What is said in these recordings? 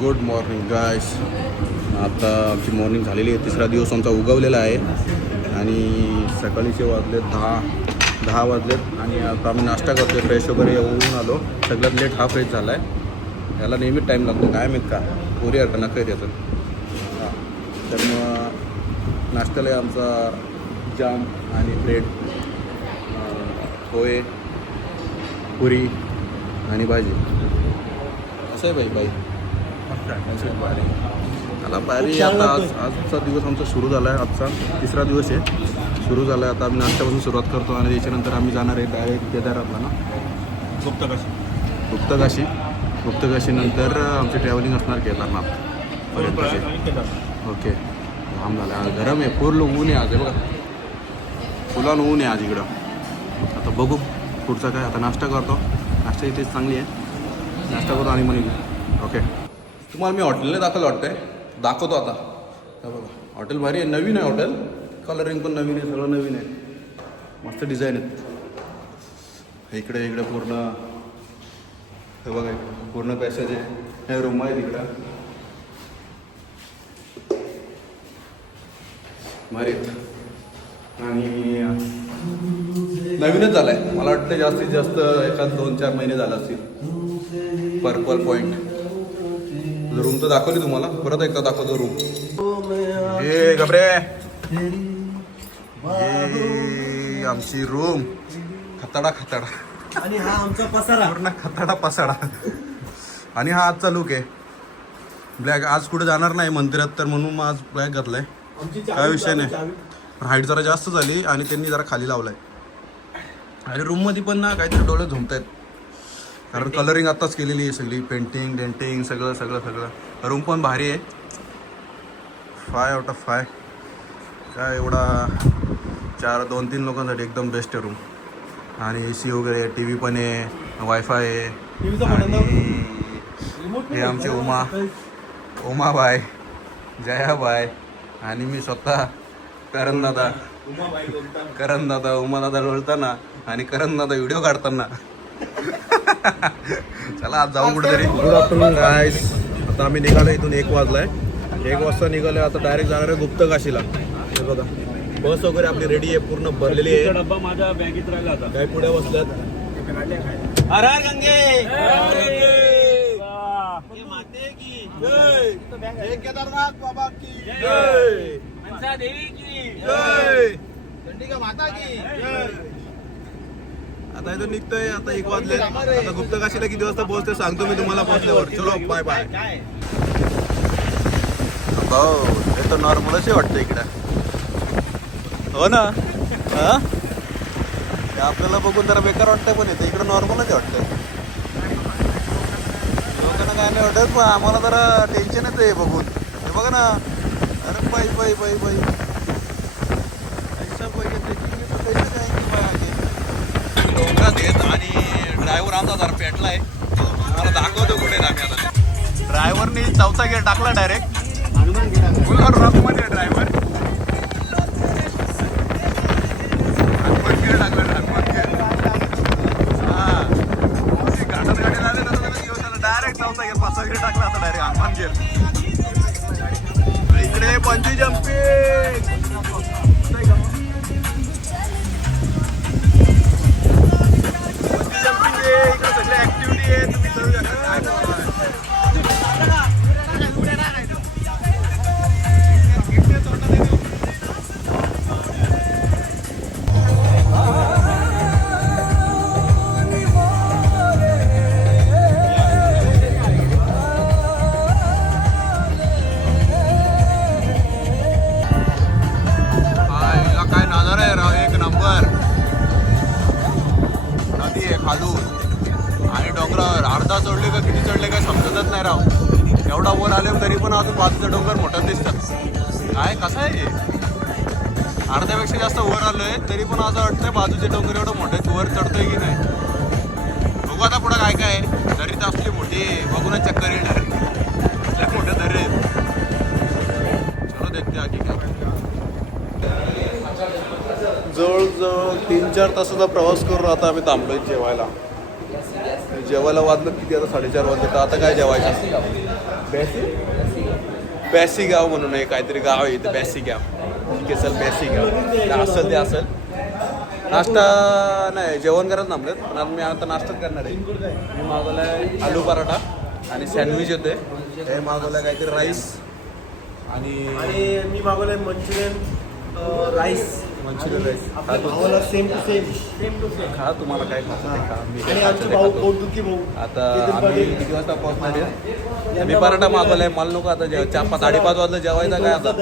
Good morning guys. आता आमची morning झालेली आहे. तिसरा दिवस आमचा उगवलेला आहे आणि सकाळीचे वाजले 10 वाजलेत आणि आता आम्ही नाश्ता करतो. फ्रेश वगैरे होऊन आलो. सगळ्यात लेट हा फ्रेश झाला आहे. याला नेहमीच टाईम लागतो काय माहीत का, पोरी का नका याचं. हां, तर मग नाश्त्याला आहे आमचा जाम आणि ब्रेड, पोहे, पुरी आणि भाजी. असं आहे बाई मला भारी. आता आजचा दिवस आमचा सुरू झाला आहे. आजचा तिसरा दिवस आहे, सुरू झाला आहे. आता आम्ही नाश्त्यापासून सुरुवात करतो आणि त्याच्यानंतर आम्ही जाणार आहे डायरेक्ट केदारनाथला ना, गुप्तकाशीनंतर आमची ट्रॅव्हलिंग असणार केदारनाथपर्यंतचे. ओके, लांब झालं. आज गरम आहे, पूर्ण ऊन आहे आज. आहे बघा, फुलान ऊन आहे आज इकडं. आता बघू पुढचा काय. आता नाश्ता करतो. नाश्ता इथे चांगली आहे. नाश्ता करतो आणि मग निघू. ओके, तुम्हाला मी हॉटेलने वाटतंय. दाखवतो आता. हे बघा, हॉटेल भारी आहे, नवीन आहे हॉटेल. कलरिंग पण नवीन आहे, सगळं नवीन आहे. मस्त डिझाईन आहेत. इकडे पूर्ण हे बघा, पूर्ण पॅसेज आहे. हे रूम आहे तिकडं भारी. आणि नवीनच झालं आहे. मला वाटतं जास्तीत जास्त एखाद 2-4 महिने झाले असतील. पर्पल पॉईंट रूम तर दाखवली तुम्हाला, परत एकदा दाखवतो रूम. हे घबरे, हे आमची रूम. खताडा आणि हा आमचा पसारा, पूर्ण खताडा पसाडा. आणि हा आजचा लुक आहे ब्लॅक. आज कुठे जाणार नाही मंदिरात, तर म्हणून मग आज ब्लॅक घातलाय. काय विषय नाही, पण हाईट जरा जास्त झाली आणि त्यांनी जरा खाली लावलाय. आणि रूममध्ये पण ना काहीतरी डोळे झोमत आहेत, कारण कलरिंग आत्ताच केलेली आहे सगळी. पेंटिंग डेंटिंग सगळं. रूम पण भारी आहे. 5/5 काय एवढा 2-3 लोकांसाठी एकदम बेस्ट आहे रूम. आणि AC वगैरे आहे, TV पण आहे, वायफाय आहे. आणि हे आमचे उमाबाई, जयाबाई आणि मी स्वतः करणदादा, उमादादा बोलताना आणि करणदादा व्हिडिओ काढताना. चला आज जाऊ कुठेतरी. गुड आफ्टरनून गाईस. आता आम्ही निघालो इथून 1 वाजलाय. 1 वाजता निघालो. आता डायरेक्ट जाणार आहे गुप्तकाशीला. हे बघा, बस वगैरे आपली रेडी आहे, पूर्ण भरलेली आहे. डब्बा माझ्या बॅगेत राहिला होता. काय पुढे बसल्यात. हर हर गंगे, माते की जय, केदारनाथ बाबा की जय, मनसा देवी की जय, चंडिका माता की जय. आता इथं निघतोय. आता 1 वाजले. आता गुप्तकाशीला किती वाजता पोहोचते सांगतो मी तुम्हाला पोहोचल्यावर. चलो बाय बाय. हो, हे तर नॉर्मलच वाटतं इकडं. हो ना, हा, आपल्याला बघून जरा बेकार वाटतंय, पण येतं इकडं नॉर्मलच वाटतंय. लोकांना काय नाही वाटत, पण आम्हाला जरा टेन्शनच आहे बघून. हे बघा ना, अरे बाई ऐसा डोंगरात येत. आणि ड्रायव्हर आमचा जरा पेटलाय. मला दाखवतो कुठे आम्ही आता. ड्रायव्हरनी 4था गेअर टाकला डायरेक्ट. फुल रॉकमध्ये ड्रायव्हर. डायरेक्ट 4था गेअर, 5वा गेअर टाकला आता डायरेक्ट हनुमान गेअर. इकडे बंजी जम्पिंग, इकडे सगळे ऍक्टिव्हिटी आहे. तुम्ही करू शकता. काय नजारा आहे राव, एक नंबर. नदी आहे खालून आणि डोंगरावर अर्धा चढले का किती चढले काय समजतच नाही राव. एवढा वर आले तरी पण अजून बाजूचा डोंगर मोठा दिसतात. काय कसं आहे, अर्ध्यापेक्षा जास्त वर आलोय तरी पण असं वाटतंय बाजूचे डोंगर एवढं मोठे वर चढतोय की नाही. बघू आता पुढं काय काय. दरी तर असली मोठी, बघूनच चक्कर येणार. मोठे दरी आहेत. चलो देखते आगे काय. जवळजवळ 3-4 तासाचा प्रवास करून आता आम्ही थांबलोय जेवायला. जेवायला वाजलं किती आता 4:30 वाजले तर आता काय जेवायचं बॅसी गाव म्हणून आहे काहीतरी गाव आहे इथे बॅसी गाव केसल बॅसी गाव काय असेल ते असेल नाश्ता नाही जेवण करत थांबलेत पण आता मी आता नाश्ताच करणार आहे मी मागवला आहे आलू पराठा आणि सँडविच येते हे मागवलं आहे काहीतरी राईस आणि मी मागवलंय मंचुरियन राईस भावाला सेम टू सेम खा तुम्हाला काय खायचं ते खा मी आणि काय आमचे खायचं ते भाऊ खातो. कौतुकी भाऊ आता आम्ही किती वाजता पोहोचणार आहे मी पराठा मागवलाय मला नको आता 4:30 वाजलं जेवायचं काय आता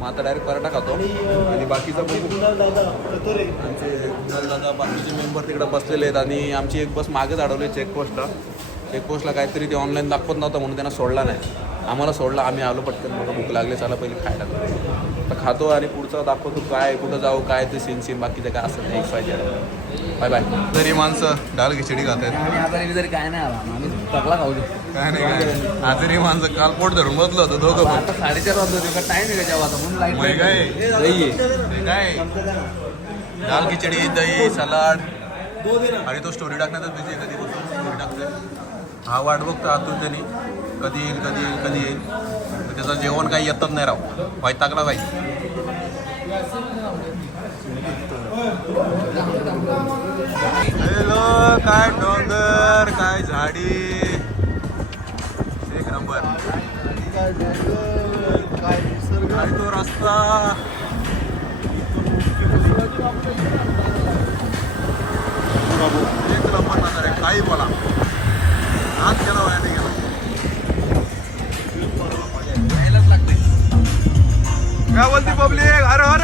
मग आता डायरेक्ट पराठा खातो आणि बाकीचं बघू दादा कतोरे आमचे कुणाल दादा बाकीचे मेंबर तिकडे बसलेले आहेत आणि आमची एक बस मागेच अडवली चेकपोस्टला काहीतरी ते ऑनलाईन दाखवत नव्हतं म्हणून त्यांना सोडला नाही आम्हाला सोडला आम्ही आलो पटकन मला भूक लागले चला पहिले खायला तर खातो आणि पुढचं दाखवतो काय कुठं जाऊ काय ते सीन बाकीचं काय असं नाही पाहिजे बाय बाय तरी माणसं डाळ खिचडी खात आहेत तरी काय नाही आला आम्ही टकला खाऊ काय नाही काय आजारी माणसं काल पोट धरून बसलो होतो दोघं पण आता 4:30 वाजता टाइम आहे का जेव्हा म्हणून मग काय ते काय डाळ खिचडी दही सलाड आणि तो स्टोरी टाकण्यातच बिझी कधी स्टोरी टाकतोय हा वाट बघतो आतून त्यांनी कधी येईल तर त्याचं जेवण काही येतच नाही राव वैतागला बाई हॅलो काय डोंगर काय झाडी एक नंबर आणि तो रस्ता एक नंबर नजर आहे काही बोला आज गेला वया नाही गेला यायलाच लागते काय बोलते पब्लिक हर हर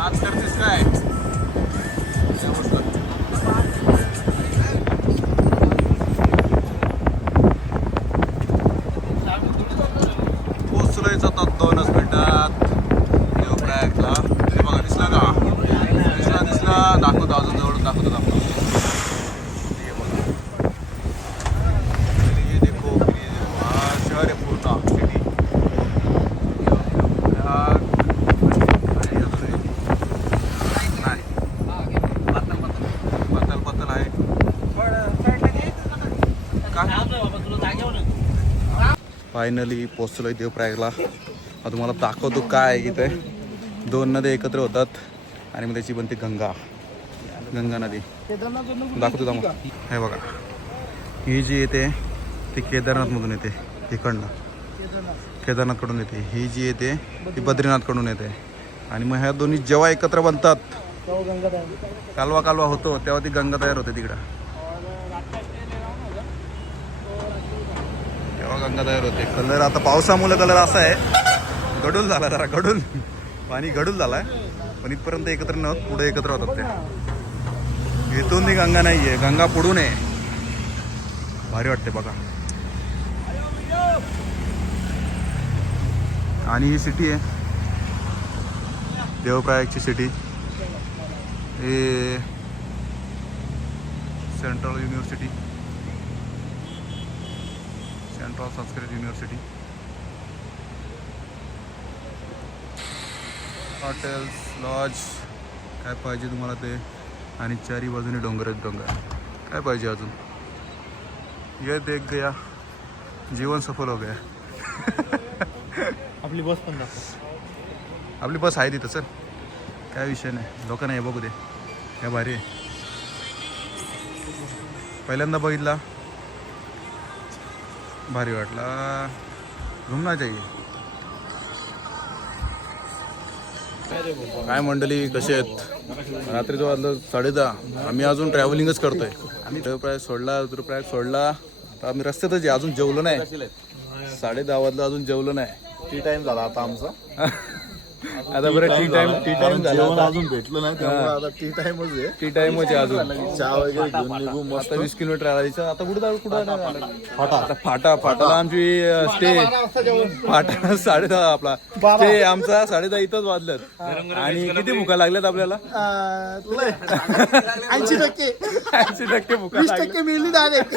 आज करतेस काय पोचलोयच आता 2च मिनिटात देवप्रयागला हे बघा दिसला का दिसला दाखवतो अजून जवळून दाखवतो हे बघा ये देखो हा शहर आहे पूर्ण सिटी बद्दल आहे फायनली पोचलोय देवप्रयागला आता तुम्हाला दाखवतो काय इथे 2 नद्या एकत्र होतात आणि मग त्याची बनते गंगा नदी दाखवतो तुम्हाला हे बघा ही जी येते ती केदारनाथमधून येते इकडनं केदारनाथकडून येते ही जी येते ती बद्रीनाथकडून येते आणि मग ह्या दोन्ही जेव्हा एकत्र बनतात कालवा होतो तेव्हा ती गंगा तयार होते तिकडं गंगा तयार होते कलर आता पावसामुळे कलर असा आहे गडूल झाला जरा गडूल पाणी गडूल झालाय पण इथपर्यंत एकत्र नव्हत पुढे एकत्र होतात ते इथून ती गंगा नाही आहे गंगा पुढून आहे भारी वाटते बघा आणि ही सिटी आहे देवप्रयागची सिटी हे central university central Sanskrit university hotels lodge काय पाहिजे तुम्हाला ते आणि चारी बाजूने डोंगर काय पाहिजे अजून ये देख गया जीवन सफल हो गया आपली बस पण दाखव आपली बस आहे तिथं सर काय विषय नाही लोकांना हे बघू दे काय भारी आहे पहिल्यांदा बघितला भारी वाटला घुमना चाहिए काय मंडळी कसे आहेत रात्रीचं वाजलं 10:30 आम्ही अजून ट्रॅव्हलिंगच करतोय आम्ही देवप्रयाग सोडला आता आम्ही रस्त्यातच आहे अजून जेवलो नाही 10:30 वाजलं अजून जेवलो नाही टी टाइम झाला आता आमचा आता बरं टी टाइम कारण झाला जेवण आता. अजून भेटलं नाही त्यामुळे आता टी टाइमच आहे. टी टाइमच आहे अजून. चहा वगैरे घेऊन निघू मस्त. आता 20 किलोमीटर आला. आता कुठं फाटाला आमची स्टे फाटा 10:30 आपला ते आमचा 10:30 इथंच वाजलं. आणि किती भुका लागल्यात आपल्याला? 80% 80% भुका लागल्या. मिळली डायरेक्ट.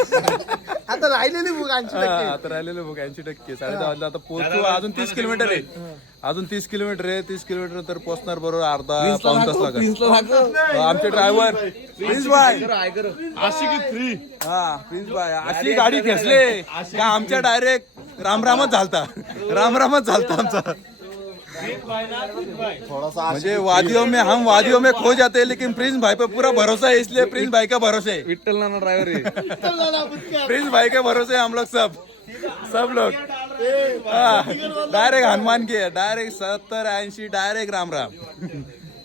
आता राहिलेली बुक 80%. आता राहिलेले भूक 80%. 10:30 वाजला. आता पोहोचतो. अजून 30 किलोमीटर आहे. अजून 30 किलोमीटर आहे. 30 किलोमीटर तर पोहोचणार बरोबर अर्धा पाऊण तास लागेल. आमचे ड्रायव्हर प्रिन्स भाई हा प्रिन्स भाई अशी गाडी खेचले का आमच्या डायरेक्ट रामरामच झालता. रामरामच झालता आमचा. थोडासा म्हणजे वादियों में हम वादियों में खो जाते हैं लेकिन प्रिंस भाई पे पूरा भरोसा है इसलिए प्रिंस भाई का भरोसा है. विठ्ठल नाना ड्राइवर है. प्रिंस भाई के भरोसे हम लोग सब लोग डायरेक्ट हनुमान के डायरेक्ट 70-80 डायरेक्ट राम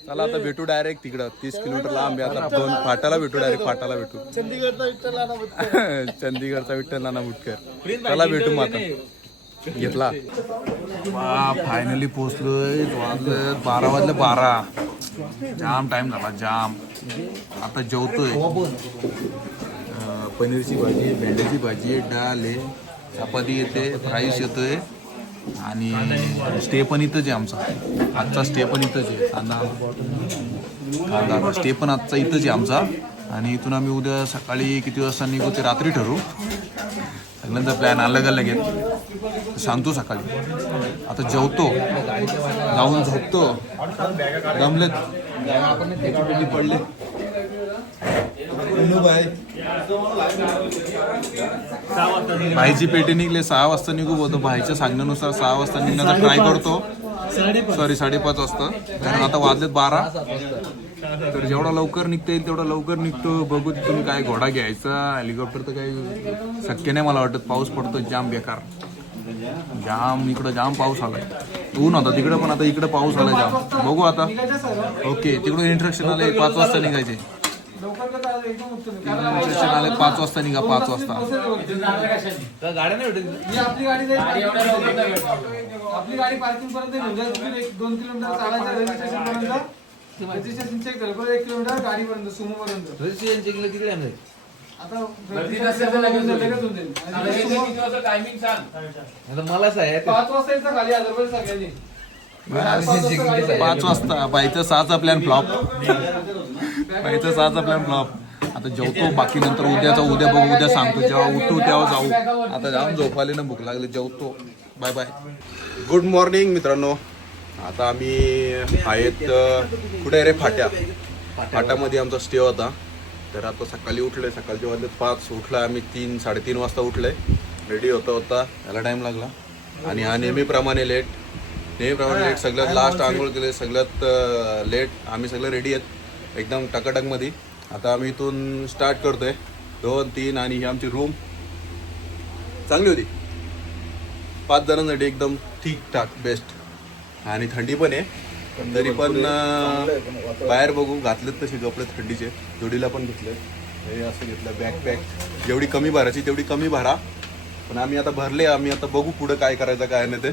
चला आता भेटू डायरेक्ट तिकडं 30 किलोमीटर लांब आहे. आता 2 फाटाला भेटू. डायरेक्ट फाटाला भेटू. चंदीगडचा विठ्ठल नाना बुटकर. चला भेटू मग आता. घेतला फायनली पोहोचलोय. वाजले 12 वाजले 12. जाम टाइम झाला जाम. आता जेवतोय. पनीरची भाजी, भेंड्याची भाजी, डाळ आहे, चपाती येते, फ्राईस येतोय आणि स्टे पण इथंच आहे आमचा. आजचा स्टे पण इथंच आहे. कांदा स्टे पण आजचा इथंच आहे आमचा. आणि इथून आम्ही उद्या सकाळी किती वाजता निघू ते रात्री ठरवू. सगळ्यांचा प्लॅन अलग अलग आहे. सांगतो सकाळी. आता जेवतो, जाऊन झोपतो. दमलेत पडले. भाईची पेटी निघले 6 वाजता निघू बोलतो. भाईच्या सांगण्यानुसार 6 वाजता निघण्याचा ट्राय करतो. सॉरी 5:30 वाजता. कारण आता वाजलेत 12. तर जेवढा लवकर निघता येईल तेवढा लवकर निघतो. बघू तिथून काय घोडा घ्यायचा. हेलिकॉप्टर तर काही शक्य नाही मला वाटत. पाऊस पडतो जाम बेकार. जाम इकडं जाम पाऊस आलाय. ऊन होता तिकडं पण आता इकडं पाऊस आलाय जाम. बघू आता. ओके तिकडून इंट्रक्शन आले 5 वाजता निघायचे. इंट्रक्शन आले 5 वाजता निघा. 5 वाजता गाड्या नाही भेटत. आपली गाडी पार्किंग पर्यंत घेऊन जा. तुम्ही 1-2 किलोमीटर चालायचं रेल्वे स्टेशन पर्यंत. रजिस्ट्रेशन चेक झालं परत 1 किलोमीटर गाडीपर्यंत सुमो पर्यंत. रजिस्ट्रेशन चेकला तिकडे आहे. आता रजिस्ट्रेशन लगेच होऊन जाईल. आता मलाच आहे 5 वाजता यायचं खाली आदरवाईज सगळ्यांनी. 5 वाजता. बाईचा 6चा प्लॅन फ्लॉप. बाईचा 6चा प्लॅन फ्लॉप. आता जेवतो. बाकी नंतर उद्या बघू. उद्या सांगतो. जेव्हा उठू तेव्हा जाऊ. आता जाऊन झोपाले ना भूक लागली. जेवतो. Bye bye. गुड मॉर्निंग मित्रांनो. आता आम्ही आहेत कुठे रे फाट्यामध्ये आमचा स्टे होता. तर आता सकाळी उठले. सकाळचे वाजले 5. उठला आम्ही 3-3:30 वाजता उठले. रेडी होता याला टाईम लागला. आणि हा नेहमीप्रमाणे लेट. सगळ्यात लास्ट आंघोळ केले. सगळ्यात लेट. आम्ही सगळे रेडी आहेत एकदम टकाटकमध्ये. आता आम्ही इथून स्टार्ट करतोय. 2-3 आणि ही आमची रूम चांगली होती. 5 जणांसाठी एकदम ठीकठाक बेस्ट. आणि थंडी पण आहे. तरी पण बाहेर बघू. घातलेत तसे कपडे थंडीचे. जोडीला पण घेतले. हे असं घेतलं बॅकपॅक. जेवढी कमी भरायची तेवढी कमी भरा. पण आम्ही आता भरले. आम्ही आता बघू पुढं काय करायचं काय नाही ते.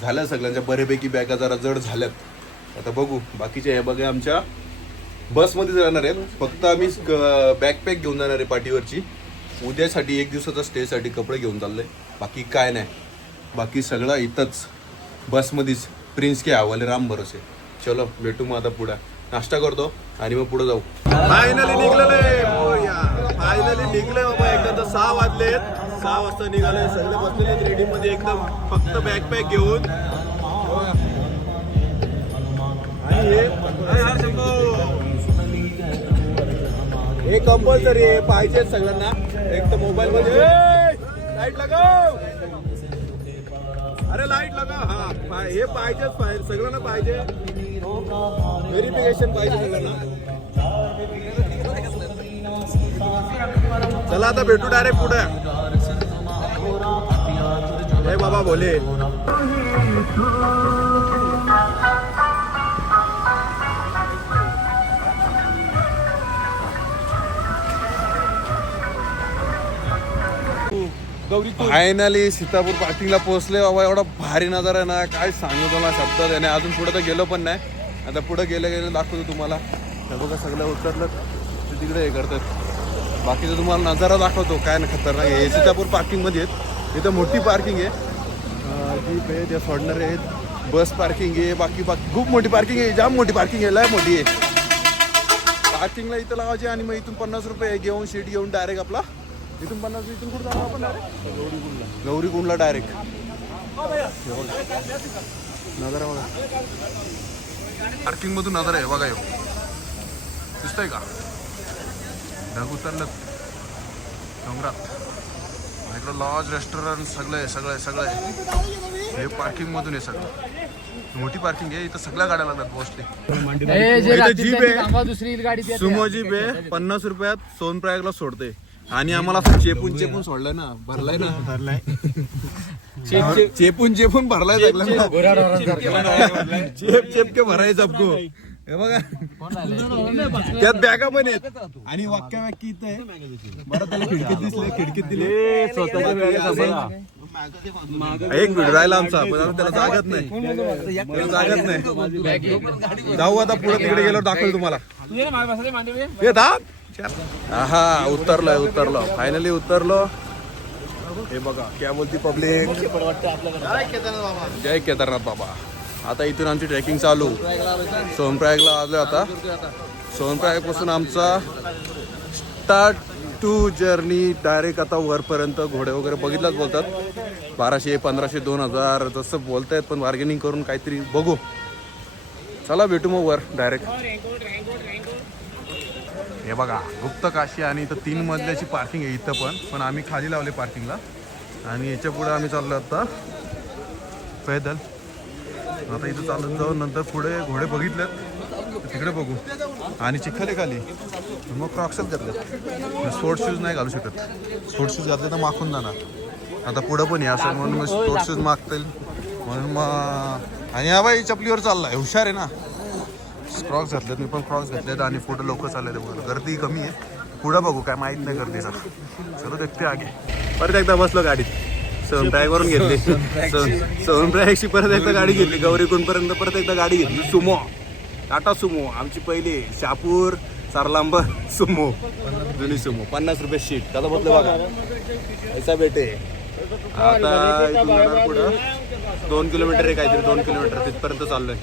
झालं सगळ्यांच्या बऱ्यापैकी बॅगा जरा जड झाल्यात. आता बघू. बाकीचे हे बघा आमच्या बसमध्ये जाणार आहेत. फक्त आम्ही बॅकपॅक घेऊन जाणार आहे पाठीवरची. उद्यासाठी 1 दिवसाचा स्टेसाठी कपडे घेऊन चाललोय. बाकी काय नाही. बाकी सगळं इथंच बसमध्येच. प्रिन्स के हवाले राम भरोसे. चलो भेटू मग आता पुढे. नाश्ता करतो आणि मग पुढे जाऊ. फायनली निघलेले बाबा. एकदा तर 6 वाजलेत. 6 वाजता निघाले. सगळे बसलेले रेडीमध्ये एकदम. फक्त बॅकपॅक घेऊन. हे कंपल्सरी आहे. पाहिजे सगळ्यांना. एक तर मोबाईल मध्ये लाईट लगाव. अरे लाईट लगा. हा हे पाहिजेच. सगळ्यांना पाहिजे. व्हेरिफिकेशन पाहिजे सगळ्यांना. चला आता भेटू डायरेक्ट पुढे. हे बाबा बोले. फायनली सीतापूर पार्किंगला पोहोचले बाबा. एवढा भारी नजारा आहे ना, काय सांगू तुम्हाला शब्दात आहे. अजून पुढे तर गेलो पण नाही. आता पुढे गेलं दाखवतो तुम्हाला. हे बघा सगळं उतरलं ते तिकडे हे करतात. बाकीचं तुम्हाला नजारा दाखवतो काय ना खतरनाक आहे. सीतापूर पार्किंगमध्ये आहेत. इथं मोठी पार्किंग आहे, जीप आहे, त्या सोडणारे आहेत, बस पार्किंग आहे, बाकी खूप मोठी पार्किंग आहे, जाम मोठी पार्किंग आहे, लय मोठी आहे. पार्किंगला इथं लावायचे आणि मग इथून 50 रुपये घेऊन शीट घेऊन डायरेक्ट आपला इथून 50 इथून कुठं जाणार आपण डायरेक्ट गौरीकुंडला डायरेक्ट. नजारा बघा, पार्किंग मधून नजारा आहे बघा. दिसतंय का ढग उतरलं डोंगरात. इकडं लॉज रेस्टॉरंट सगळं हे पार्किंग मधून आहे. सगळं मोठी पार्किंग आहे. इथं सगळ्या गाड्या लागतात मोस्टली. जीप आहे, सुमो जीप आहे, 50 रुपयात सोनप्रयागला सोडते. आणि आम्हाला चेपून सोडलाय ना, भरलाय चेपून भरलाय चेप के भराय सबको. हे बघा त्यात बॅगा पण आहेत आणि वाक्या इथं आहे. बरं त्याला खिडकीत दिसले, खिडकीत दिले एक व्हिडिओ राहिला आमचा, पण त्याला जागत नाही. जाऊ आता पुढे, तिकडे गेलो दाखवतो तुम्हाला. हा उतरलो फायनली उतरलो. हे बघा क्या बोलती पब्लिक, जय केदारनाथ बाबा. आता इथून आमची ट्रेकिंग चालू. सोनप्रयागला आलो आता. सोनप्रयाग पासून आमचा स्टार्ट टू जर्नी डायरेक्ट आता वरपर्यंत. घोडे वगैरे बघितलाच बोलतात 1200, 1500, 2000 जसं बोलतायत, पण बार्गेनिंग करून काहीतरी बघू. चला भेटू मग वर डायरेक्ट. हे बघा गुप्त काशी आणि इथं 3 मजल्याची पार्किंग आहे इथं पण आम्ही खाली लावले पार्किंगला. आणि याच्या पुढे आम्ही चाललो आता पैदल. आता इथं चालत जाऊ, नंतर पुढे घोडे बघितलेत तिकडे बघू. आणि चिखल आहे खाली, मग क्रॉक्सच घातले. स्पोर्ट्स शूज नाही घालू शकत, स्पोर्ट्स शूज घातले तर माखून जाणार. आता पुढं पण आहे असं म्हणून मग स्पोर्ट्स शूज मागतील म्हणून मग. आणि हा बाई चपलीवर चाललाय, हुशार आहे ना. क्रॉक्स घातलेत, मी पण क्रॉक्स घातलेत. आणि पुढे लोक चालले बघा, गर्दी कमी आहे. पुढं बघू, काय माहीत नाही गर्दीचा. चलो देखते आगे. परत एकदा बसलो गाडीत, सोनप्रयागवरून घेतली. सोनप्रयागची परत एकदा गाडी घेतली. गौरीकुंडपर्यंत परत एकदा गाडी घेतली, सुमो, टाटा सुमो. आमची पहिली शहापूर सारलांब सुमो, जुनी सुमो, 50 रुपये शीट. त्याला बदलं बघा ऐसा बेटे. आता इथून जाणार पुढं 2 किलोमीटर आहे काहीतरी, 2 किलोमीटर तिथपर्यंत चाललोय.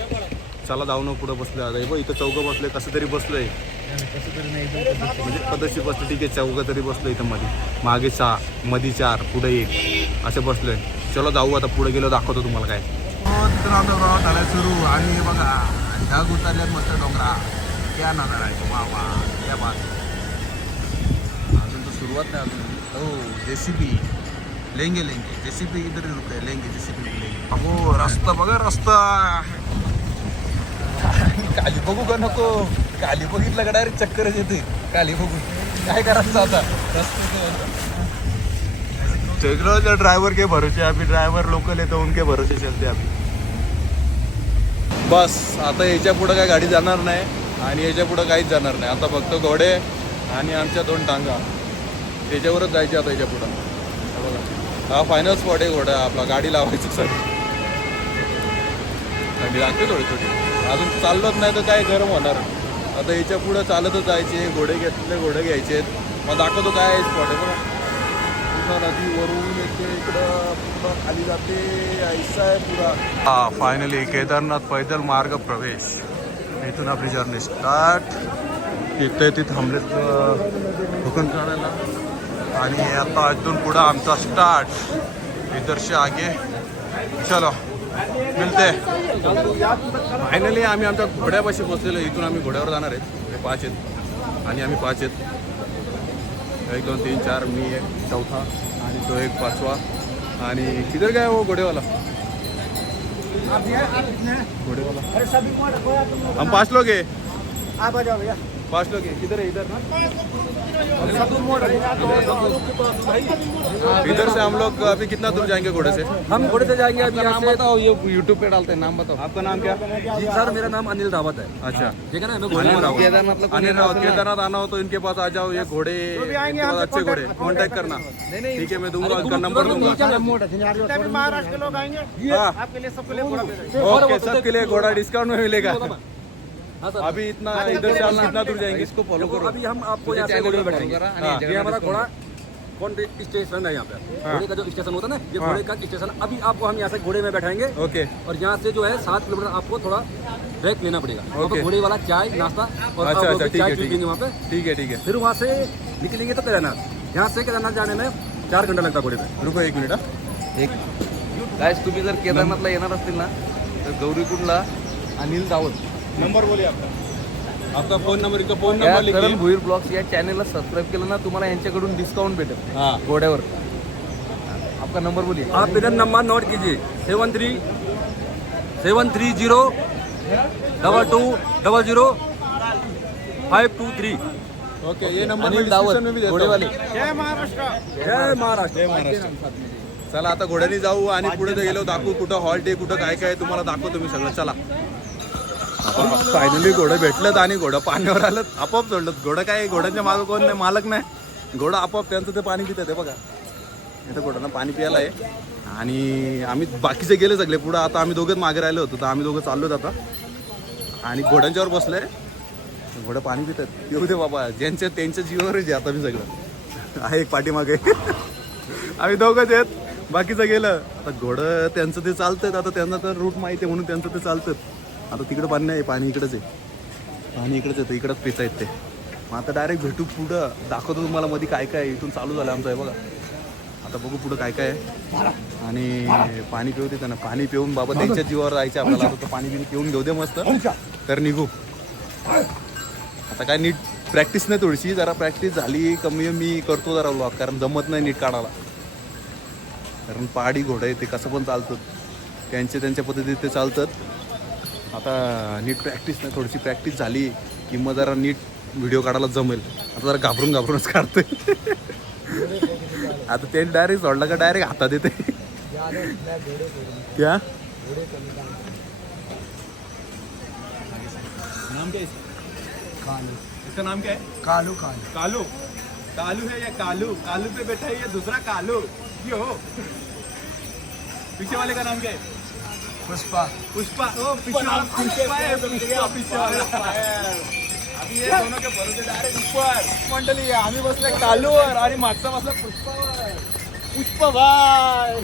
चला जाऊ ना पुढं बसलोय. आता बघ इथं चौघं बसलोय, कसं तरी बसलोय, म्हणजे पद्धतशीर बसलं. ठीक आहे, चौघं तरी बसलो इथं मध्ये. मागे 6, मध्ये 4, पुढे 1 असं बसलोय. चलो जाऊ आता पुढे गेलो, दाखवतो तुम्हाला काय. तिथून आमचा प्रवास झाला सुरू. आणि बघा ढग उतरल्यात मस्त डोंगरा. क्या नजारा आहे वा वा, क्या बात. अजून तर सुरुवात नाही अजून. हो JCB लेंगे JCB इधर रुक आहे, लेंगे JCB लेंगे. हो रस्ता बघा, रस्ता खाली बघू का नको. खाली बघितलं का डायरेक्ट चक्करच येते. खाली बघू काय करायचं आता. रस्ता ड्राइवर के भरोसे, अभी ड्राइवर लोकल है तो उनके भरोसे चलते अभी. बस आता याच्या पुढं काय गाडी जाणार नाही आणि याच्या पुढं काहीच जाणार नाही. आता फक्त घोडे आणि आमच्या 2 टांगा त्याच्यावरच जायचे आता याच्या पुढं. बघा हा फायनल स्पॉट आहे घोडा आपला. गाडी लावायचं सर, थंडी लागते थोडी थोडी. अजून चाललोच नाही तर काय गरम होणार. आता याच्या पुढं चालतच जायचे. घोडे घेतले, घोडे घ्यायचे. मग दाखवतो काय स्पॉट आहे बघा. पूर्ण नदी वरून येते इकडं, पूर्ण खाली जाते, ऐसा आहे पुरा. हा फायनली केदारनाथ पैदल मार्ग प्रवेश. इथून आपली जर्नी स्टार्ट. तिथे थांबलेत दुकान काढायला. आणि आता इथून पुढं आमचा स्टार्ट. इधर से आगे चलो मिळते. फायनली आम्ही आमच्या घोड्यापाशी पोचलेलो. इथून आम्ही घोड्यावर जाणार आहेत. हे 5 आहेत आणि आम्ही 5 आहेत. 1, 2, 3, 4, मी 1 चौथा आणि तो 1 5वा. आणि किधर गया वो घोडेवाला. घोडेवाला हम 5 लोग है. 5 लोग हैं किधर है इधर ना इधर से हम लोग अभी कितना दूर जाएंगे घोड़े से हम घोड़े से जाएंगे अभी यहाँ नाम से। बताओ ये यूट्यूब पे डालते हैं नाम बताओ आपका नाम क्या जी सर, मेरा नाम अनिल रावत है। अच्छा ठीक है ना, मैं घोड़े में रहा हूँ। अनिल रावत केदारनाथ आना हो तो इनके पास आ जाओ ये घोड़े इनके पास अच्छे घोड़े कांटेक्ट करना ठीक है मैं दूंगा उनका नंबर दूंगा महाराष्ट्र के लोग आएंगे हाँ आपके लिए सबके लिए घोड़ा भेजेंगे। ओके सबके लिए घोड़ा डिस्काउंट में मिलेगा हाँ सर, अभी इतना इधर से हम कितना दूर जाएंगे इसको फॉलो करो अभी हम आपको यहाँ से घोड़े में बैठाएंगे। हाँ। ये हमारा घोड़ा कौन स्टेशन है यहाँ पे, घोड़े का जो स्टेशन होता है ना, ये घोड़े का स्टेशन। अभी आपको हम यहाँ से घोड़े में बैठाएंगे ओके और यहाँ से जो है 7 किलोमीटर आपको थोड़ा ब्रेक लेना पड़ेगा। वहाँ पे ओके। घोड़े वाला चाय नाश्ता और अच्छा, आप लोग अच्छा, भी ठीक चाय है, पी ठीक लेंगे वहाँ पे। ठीक है फिर वहाँ से निकलेंगे तो केदारनाथ। यहाँ से केदारनाथ जाने में 4 घंटा लगता है घोड़े पे। रुको 1 मिनिट हा. गाईस तुम्ही जर केदारनाथला येणार असतील ना तर गौरीकुंडला अनिल रावत नंबर बोलिए आपका फोन नंबर इनका फोन या नंबर करण लिखिए भोईर ब्लॉग्स या चॅनलला सबस्क्राईब केलं ना तुम्हाला यांच्याकडून डिस्काउंट भेटेल हाँ घोड्यावर आपका नंबर बोलिए आप मेरा नंबर नोट कीजिए 73730 ओके ये नंबर अनिल मैं डिस्क्रिप्शन में भी दावत देता घोडे हूँ. वाले जय महाराष्ट्र। जय महाराष्ट्र। जय महाराष्ट्र. चला आता घोड्याने जाऊ आणि पुढे गेलो दाखवू कुठं हॉल्ट आहे कुठं काय काय तुम्हाला दाखवतो मी सगळं चला फायनली घोडं भेटलं आणि घोडं पाण्यावर आलं आपोआप सोडलं घोडं काय घोड्यांच्या मागं कोण नाही मालक नाही घोडं आपोआप त्यांचं ते पाणी पितात ते बघा इथं घोड्यांना पाणी प्यायला आहे आणि आम्ही बाकीचे गेले सगळे पुढं आता आम्ही दोघंच मागे राहिलो होतो तर आम्ही दोघं चाललोत आता आणि घोड्यांच्यावर बसलोय घोडं पाणी पितात येऊ दे बाबा त्यांच्या जीवावरच आहे आता मी सगळं आहे एक पाठीमागे आम्ही दोघंच आहेत बाकीचं गेलं आता घोडं त्यांचं ते चालतं आता त्यांना तर रूट माहिती आहे म्हणून त्यांचं ते चालतं आता तिकडं पाणी नाही पाणी इकडंच आहे पाणी इकडंच येतं इकडंच पिता येत ते मग आता डायरेक्ट भेटू पुढं दाखवतो तुम्हाला मध्ये काय काय इथून चालू झालं आमचं आहे बघा आता बघू पुढं काय काय आहे आणि पाणी पिऊ दे त्यांना पाणी पिऊन बाबा त्यांच्या जीवावर जायचं आपल्याला आता पाणी बिणी पिऊन घेऊ दे मस्त तर निघू आता काय नीट प्रॅक्टिस नाही थोडीशी जरा प्रॅक्टिस झाली कमी मी करतो जरा व्लॉग कारण जमत नाही नीट काढायला कारण पहाडी घोडं आहे ते कसं पण चालतं त्यांच्या पद्धतीत ते चालतात आता नीट प्रॅक्टिस नाही थोडीशी प्रॅक्टिस झाली की मग जरा नीट व्हिडिओ काढायला जमेल आता जरा घाबरूनच काढतोय आता ते डायरेक्ट सोडलं का डायरेक्ट हातात येते क्या नाम क्या है इसका नाम क्या है कालू कालू कालू है या कालू कालू पे बैठा है ये दूसरा कालू ये हो पीछे वाले का नाम क्या है पुष्पा पुष्पा ओ पीछे वाला पुष्पा है पीछे वाला अभी ये दोनों के भरोसे डायरेक्ट ऊपर मंडली आहे आम्ही बसले कालूवर आणि मागचा बसला पुष्पा भाई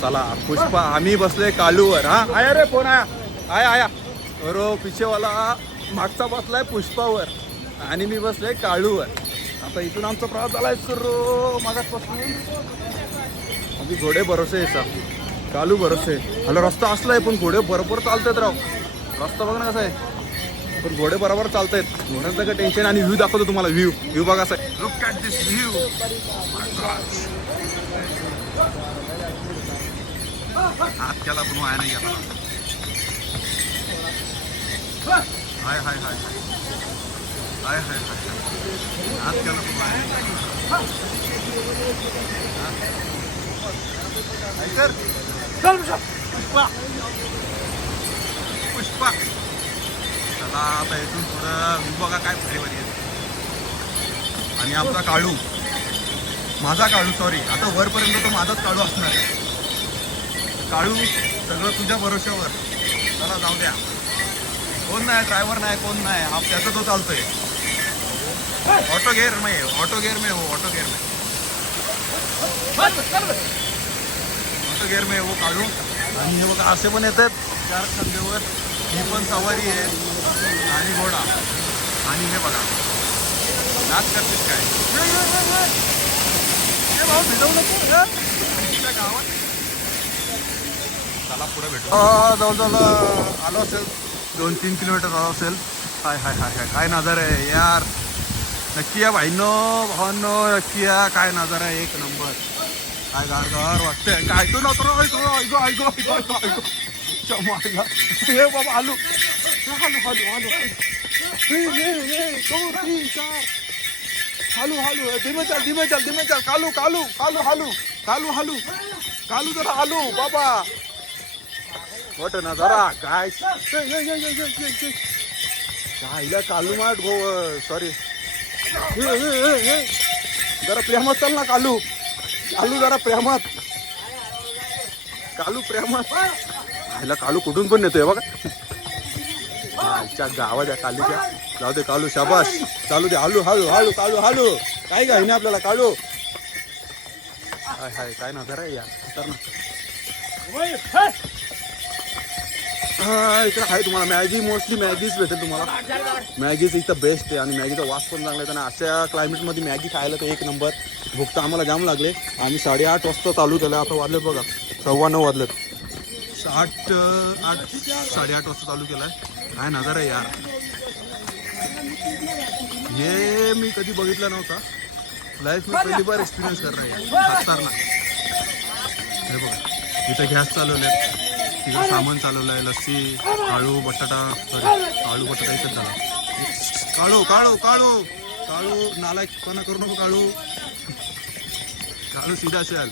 चला पुष्पा आम्ही बसले कालूवर हा आया रे फोन आया अरे पीछे वाला मागचा बसलाय पुष्पावर आणि मी बसलोय काळूवर आता इथून आमचा प्रवास झालाय सुरू मागासपासून आम्ही घोडे भरोसे यायचा कालू भरोसे हॅलो रस्ता असलाय पण घोडे बरोबर चालतात राव रस्ता बघ ना कसा आहे पण घोडे बरोबर चालतायत घोड्यांचं काही टेन्शन आणि व्ह्यू दाखवतो तुम्हाला व्ह्यू बघा असं लुक ॲट दिस व्ह्यू हात केला पण वाया नाही गेला हाय हाय हाय हाय हाय हाय हात केला पण वाया नाही पुष्पा पुष्पा चला आता इथून पुढं बघा काय भारी भारी आहे आणि आमचा काळू माझा काळू सॉरी आता वरपर्यंत तो माझाच काळू असणार काळू सगळं तुझ्या भरोश्यावर चला जाऊ द्या कोण नाही ड्रायव्हर नाही कोण नाही हा त्याचा तो चालतोय ऑटो गेअर में हो ऑटो गेअर में वो काढू आणि हे बघा असे पण येतात 4 खांद्यावर ही पण सवारी आहे आणि घोडा आणि हे बघा नाच करतेस काय भाऊ भेटवू नको गावात चला पुढे भेटू जवळजवळ आलो असेल 2-3 किलोमीटर आलो असेल हाय हाय हाय हाय काय नजारा आहे यार नक्की या भावांनो नक्की या काय नजारा आहे एक नंबर काय गार वाटतंय काय तो नव्हतं ऐको हे बाबा आलो 2 3 4 हालू हालू धीमे चल कालू कालू कालू हालू कालू हालू कालू जरा हालू बाबा वट ना जरा काय कायला कालू माट गो सॉरी जरा प्रेमात चल ना कालू कालू जरा प्रेमात कालू प्रेमात ह्याला कालू कुठून पण नेतोय बघा गावात या कालूच्या जाऊ दे कालू शाबाश चालू दे हालू हालू हालू कालू हालू काय काय ना आपल्याला कालू हाय हाय काय ना जरा यार तर ना इकडे आहे तुम्हाला मॅगी मोस्टली मॅगीच भेटेल तुम्हाला मॅगीच इथं बेस्ट आहे आणि मॅगीचा वास पण चांगला आहे आणि अशा क्लायमेटमध्ये मॅगी खायला तर एक नंबर भूक तर आम्हाला जाम लागले आम्ही 8:30 वाजता चालू केलं आता वाजलेत बघा 9:15 वाजलेत 8:30 वाजता चालू केलाय काय नजारा आहे यार हे मी कधी बघितलं नव्हता लाईफ मी पहिली बार एक्सपिरियन्स कर रहा है सातारला हे बघा इथं गॅस चालवले तिकडे सामान चालवलं आहे लस्सी काळू बटाटा काळू बटाटा इथं झाला काळू काळू काळू काळू नालायकपणा करू नको काळू काळू सीधा चल